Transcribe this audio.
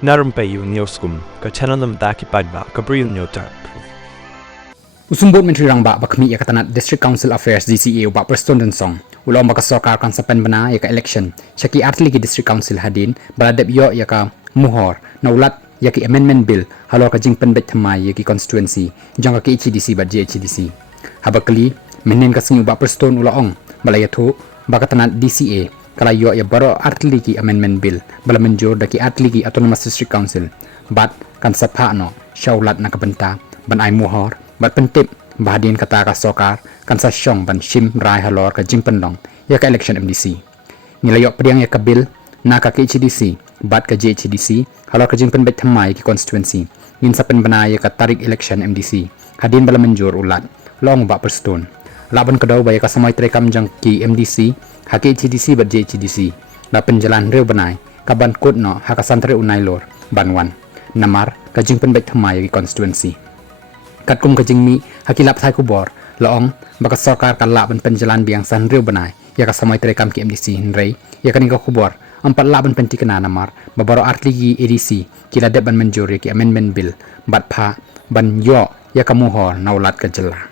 Na Rympei U channel nabynta paidbah Bri U Hynñiewtrep. Usumbut Menteri Rangba bakmi katanat District Council Affairs DCA ubak Preston song ulom baka sokar kan sa Pynbna yaka election syaki artligi District Council hadin baladep yo yaka muhor naulat yaki amendment bill halor ka jing Pynbeit thamai yaki Konstitwensi jong ka HDC ba JHDC habakli menen ka singi ubak Preston ulaong balayathu bakatanat DCA kala yo ya baroh artligi amendment bill bala Mynjur daki artligi autonomous District Council bat kan sapha no syaulat na nabynta ban ai muhor bat pentip bahadin kata ka sokar kan sa syong ban shim rai halor ka jingpendong ya ka election MDC nilayok pediang ya ka bill na ka HDC bat ka JHDC halor ka jingpenbeit thamai ki Konstitwensi ngin sa Pynbna ya ka Tarik Ilekshon MDC hadin bala Mynjur ulat long ba Preston laban kedaw ba ya ka samay trekam jang ki MDC ha ki HDC bat JHDC la penjalan reu banai ka ban kut no ha ka santre unailor banwan namar ka jingpenbeit thamai ki Konstitwensi Kadkum kajingmi hakilap thai kubor laong baka sarkar kalap ban penjalan biang san riu banai ya ka samay terekam ki MDC hinrei ya kaning ka kubor ampat laban penti kana namar babaro artligi ADC kila deb ban Mynjur ki amendment bill bat pha ban yo ya ka muhor naulat ka jela